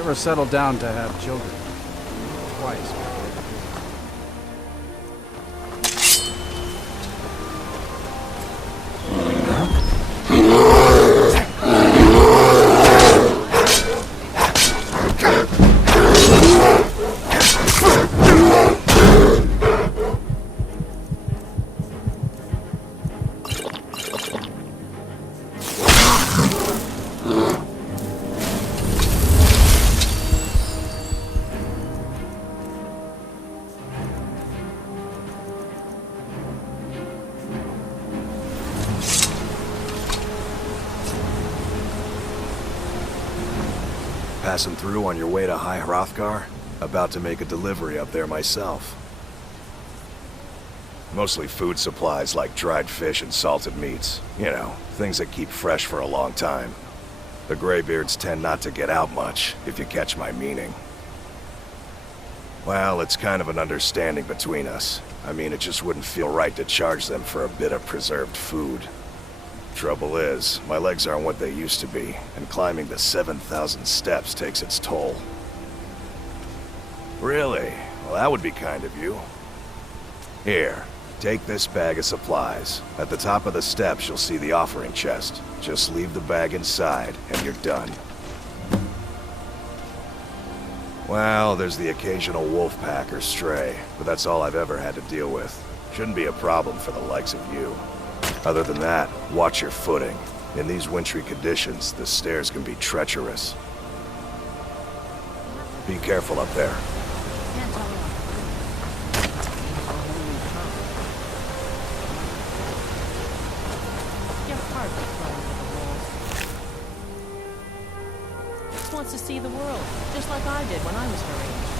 Never settled down to have children. Twice. Passing through on your way to High Hrothgar? About to make a delivery up there myself. Mostly food supplies like dried fish and salted meats. You know, things that keep fresh for a long time. The Greybeards tend not to get out much, if you catch my meaning. Well, it's kind of an understanding between us. I mean, it just wouldn't feel right to charge them for a bit of preserved food. Trouble is, my legs aren't what they used to be, and climbing the 7,000 steps takes its toll. Really? Well, that would be kind of you. Here, take this bag of supplies. At the top of the steps, you'll see the offering chest. Just leave the bag inside, and you're done. Well, there's the occasional wolf pack or stray, but that's all I've ever had to deal with. Shouldn't be a problem for the likes of you. Other than that, watch your footing. In these wintry conditions, the stairs can be treacherous. Be careful up there. Just wants to see the world, just like I did when I was her age.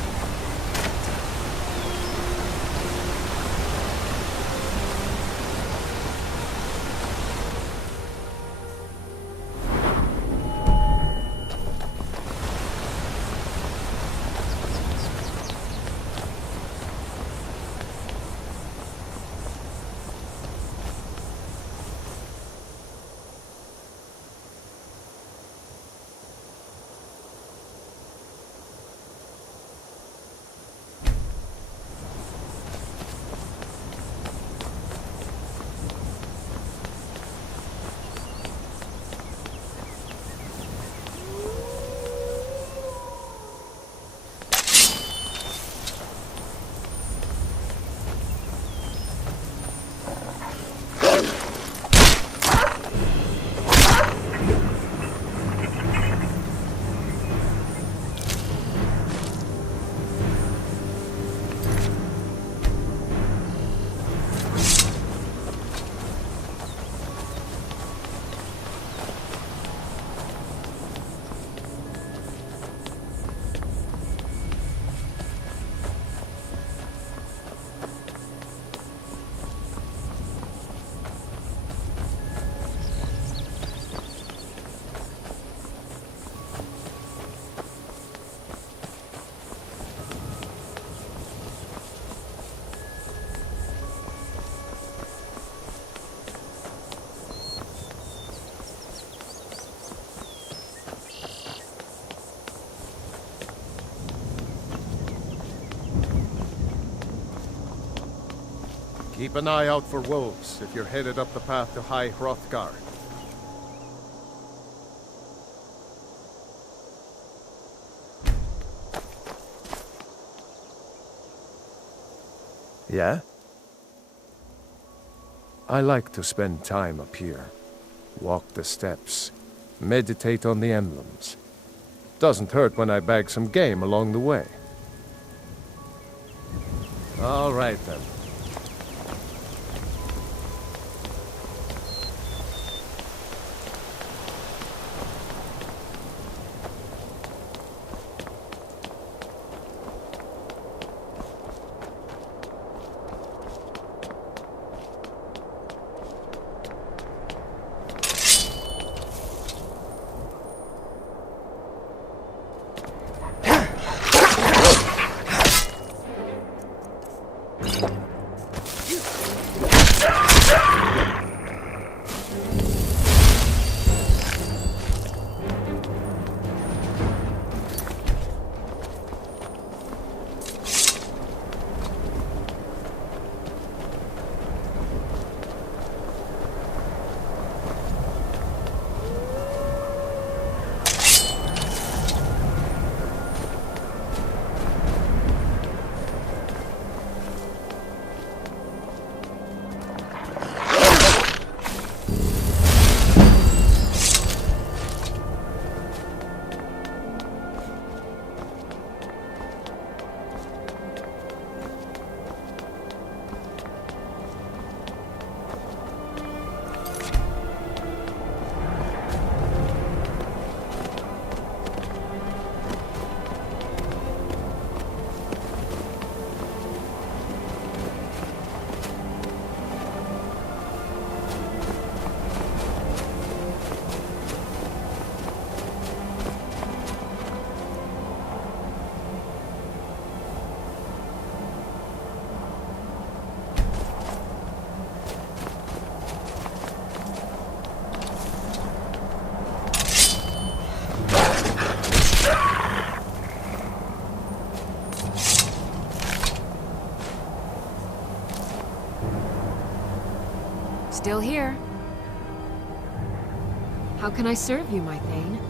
Keep an eye out for wolves if you're headed up the path to High Hrothgar. Yeah? I like to spend time up here. Walk the steps. Meditate on the emblems. Doesn't hurt when I bag some game along the way. All right then. Still here. How can I serve you, my Thane?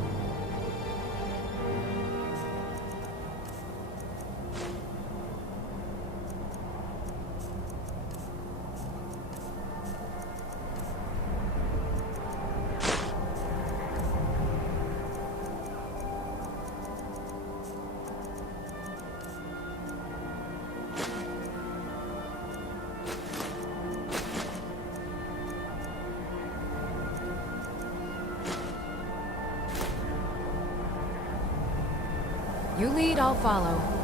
You lead, I'll follow.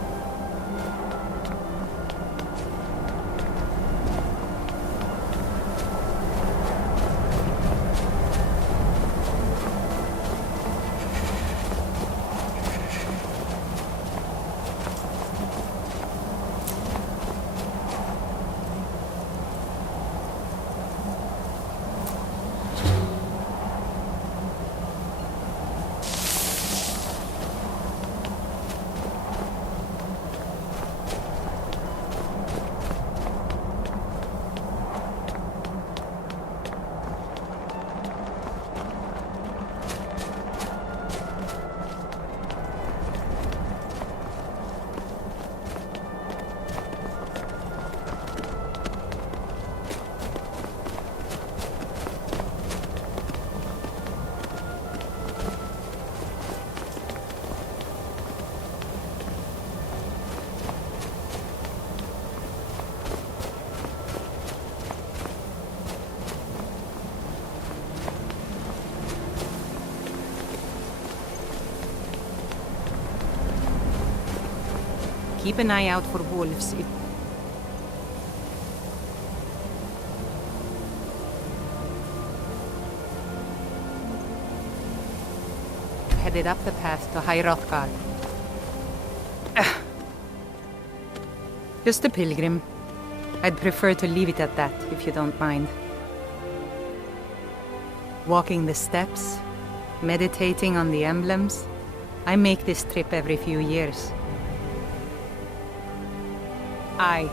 Keep an eye out for wolves. Headed up the path to High Hrothgar. Just a pilgrim. I'd prefer to leave it at that, if you don't mind. Walking the steps, meditating on the emblems. I make this trip every few years. Aye.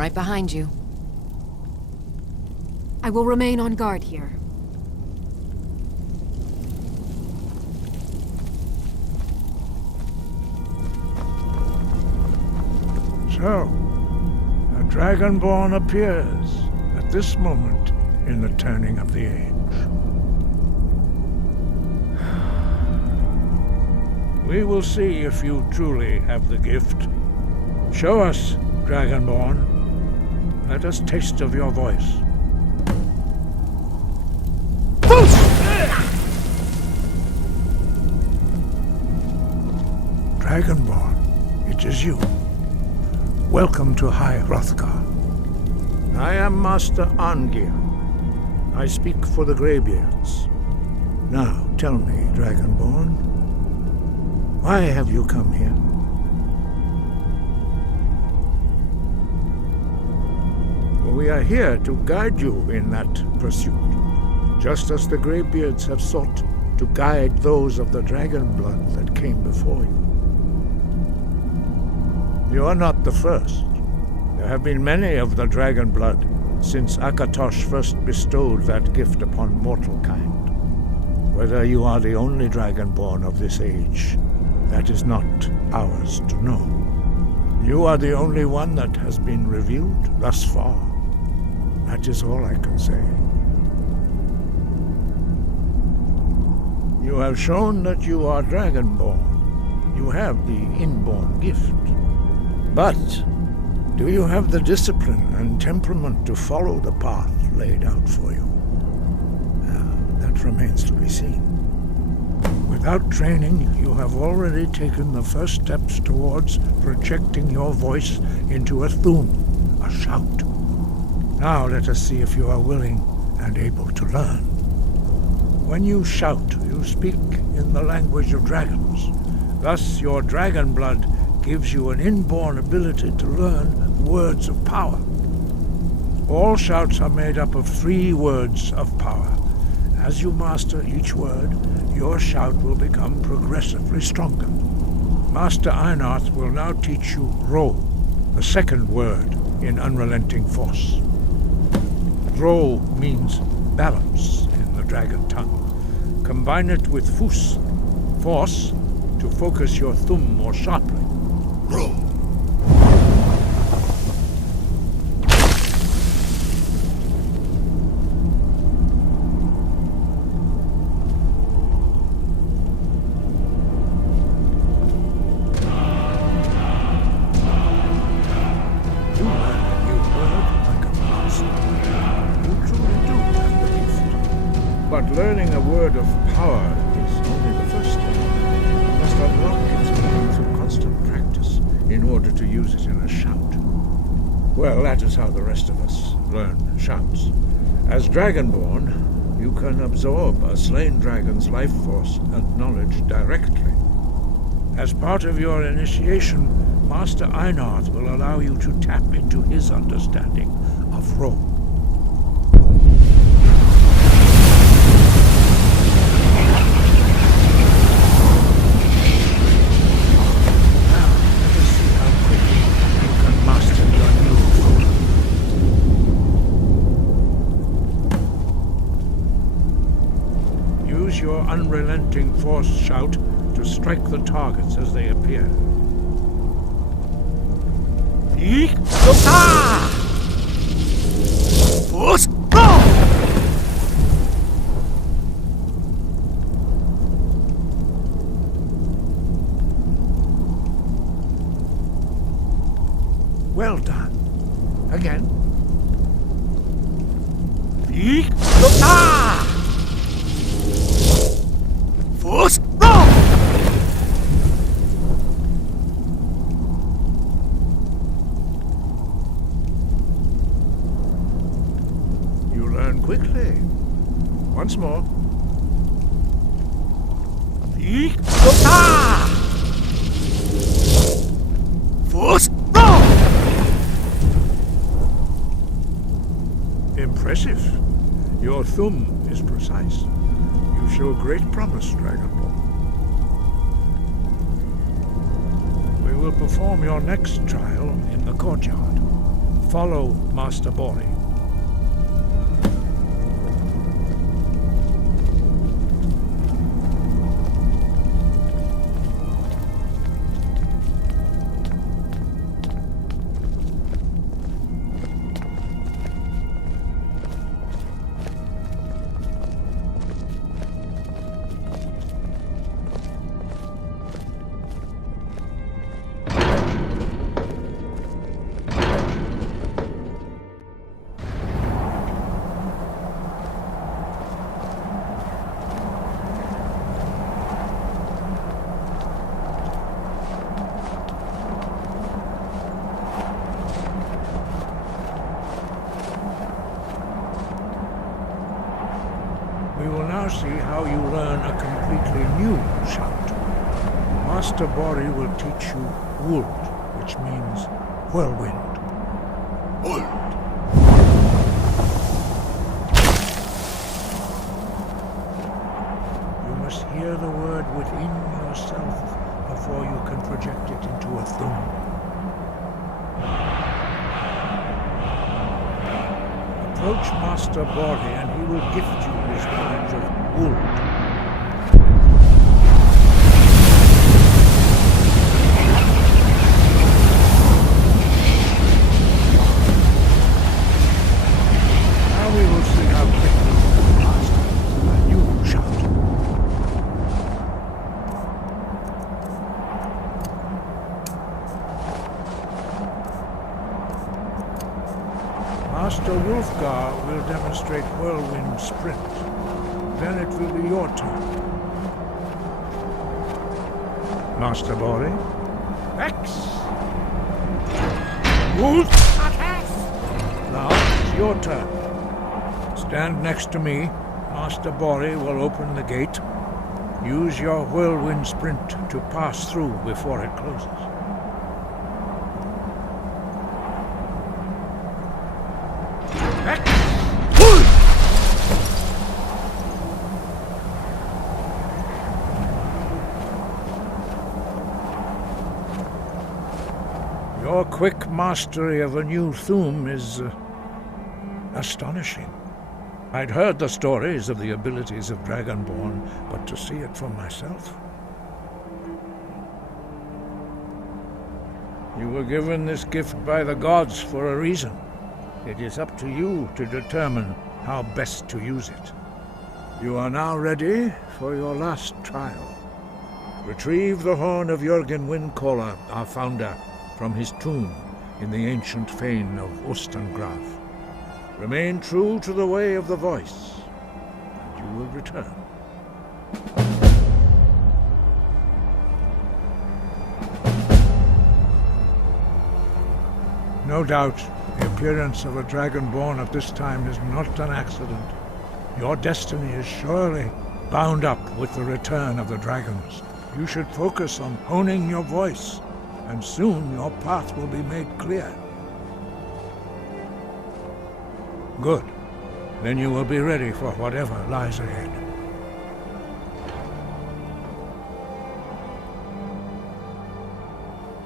right behind you. I will remain on guard here. So, a Dragonborn appears at this moment in the turning of the age. We will see if you truly have the gift. Show us, Dragonborn. Let us taste of your voice. Dragonborn, it is you. Welcome to High Hrothgar. I am Master Arngir. I speak for the Greybeards. Now, tell me, Dragonborn, why have you come here? We are here to guide you in that pursuit, just as the Greybeards have sought to guide those of the dragon blood that came before you. You are not the first. There have been many of the dragon blood since Akatosh first bestowed that gift upon mortal kind. Whether you are the only dragonborn of this age, that is not ours to know. You are the only one that has been revealed thus far. That is all I can say. You have shown that you are dragonborn. You have the inborn gift. But do you have the discipline and temperament to follow the path laid out for you? That remains to be seen. Without training, you have already taken the first steps towards projecting your voice into a thum, a shout. Now let us see if you are willing and able to learn. When you shout, you speak in the language of dragons. Thus, your dragon blood gives you an inborn ability to learn words of power. All shouts are made up of 3 words of power. As you master each word, your shout will become progressively stronger. Master Einarth will now teach you Ro, the second word in Unrelenting Force. Ro means balance in the dragon tongue. Combine it with Fus, force, to focus your thumb more sharply. Ro. Learning a word of power is only the first step. You must unlock its meaning through constant practice in order to use it in a shout. Well, that is how the rest of us learn shouts. As Dragonborn, you can absorb a slain dragon's life force and knowledge directly. As part of your initiation, Master Einarth will allow you to tap into his understanding of Ro. Your unrelenting force shout to strike the targets as they appear. Well done. Again. You learn quickly. Once more. Impressive. Your thumb is precise. You show great promise, Dragonborn. We will perform your next trial in the courtyard. follow Master Bori. We will now see how you learn a completely new shout. Master Bori will teach you Wold, which means whirlwind. Wold. You must hear the word within yourself before you can project it into a thum. Approach Master Bori and he will gift you his knowledge of Wold. Now we will see how quickly you can master a new shout. Master Hrothgar will demonstrate Whirlwind Sprint. Then it will be your turn. Master Bori. X! Wold! Now it's your turn. Stand next to me. Master Bori will open the gate. Use your Whirlwind Sprint to pass through before it closes. Your quick mastery of a new thum is astonishing. I'd heard the stories of the abilities of Dragonborn, but to see it for myself. You were given this gift by the gods for a reason. It is up to you to determine how best to use it. You are now ready for your last trial. Retrieve the horn of Jörgen Windcaller, our founder, from his tomb in the ancient fane of Ostengraf. Remain true to the way of the voice, and you will return. No doubt, the appearance of a Dragonborn at this time is not an accident. Your destiny is surely bound up with the return of the dragons. You should focus on honing your voice, and soon your path will be made clear. Good. Then you will be ready for whatever lies ahead.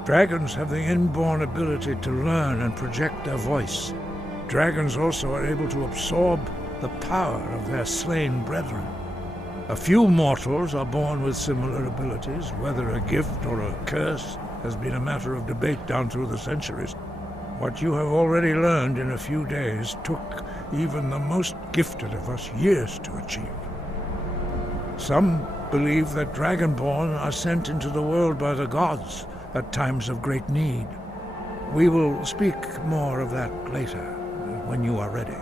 Dragons have the inborn ability to learn and project their voice. Dragons also are able to absorb the power of their slain brethren. A few mortals are born with similar abilities. Whether a gift or a curse has been a matter of debate down through the centuries. What you have already learned in a few days took even the most gifted of us years to achieve. Some believe that Dragonborn are sent into the world by the gods at times of great need. We will speak more of that later, when you are ready.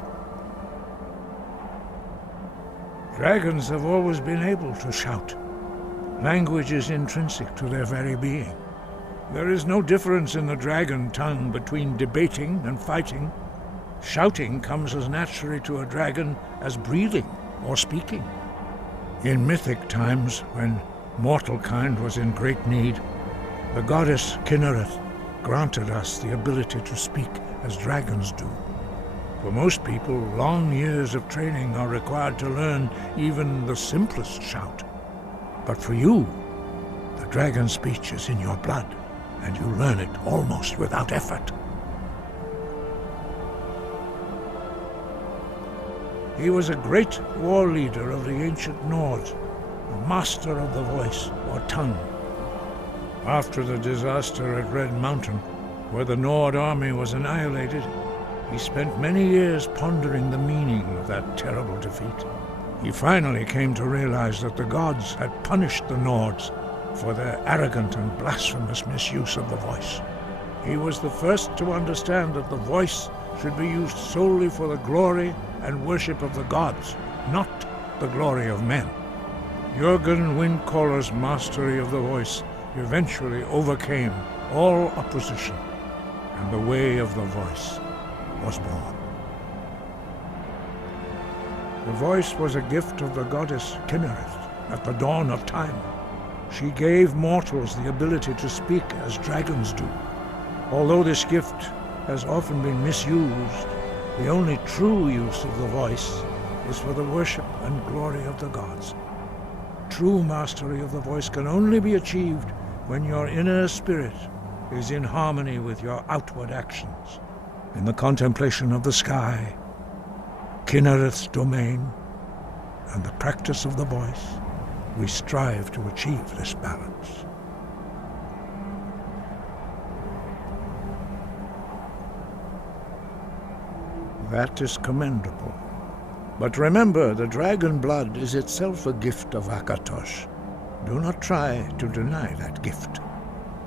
Dragons have always been able to shout. Language is intrinsic to their very being. There is no difference in the dragon tongue between debating and fighting. Shouting comes as naturally to a dragon as breathing or speaking. In mythic times, when mortal kind was in great need, the goddess Kinnereth granted us the ability to speak as dragons do. For most people, long years of training are required to learn even the simplest shout. But for you, the dragon speech is in your blood, and you learn it almost without effort. He was a great war leader of the ancient Nords, a master of the voice, or tongue. After the disaster at Red Mountain, where the Nord army was annihilated, he spent many years pondering the meaning of that terrible defeat. He finally came to realize that the gods had punished the Nords for their arrogant and blasphemous misuse of the voice. He was the first to understand that the voice should be used solely for the glory and worship of the gods, not the glory of men. Jurgen Windcaller's mastery of the voice eventually overcame all opposition, and the way of the voice was born. The voice was a gift of the goddess Kinnereth at the dawn of time. She gave mortals the ability to speak as dragons do. Although this gift has often been misused, the only true use of the voice is for the worship and glory of the gods. True mastery of the voice can only be achieved when your inner spirit is in harmony with your outward actions. In the contemplation of the sky, Kinnereth's domain, and the practice of the voice, we strive to achieve this balance. That is commendable. But remember, the dragon blood is itself a gift of Akatosh. Do not try to deny that gift.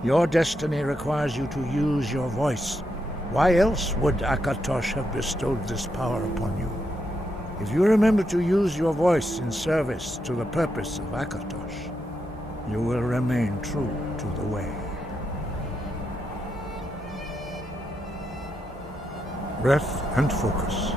Your destiny requires you to use your voice. Why else would Akatosh have bestowed this power upon you? If you remember to use your voice in service to the purpose of Akatosh, you will remain true to the way. Breath and focus.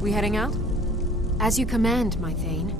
We heading out? As you command, my Thane.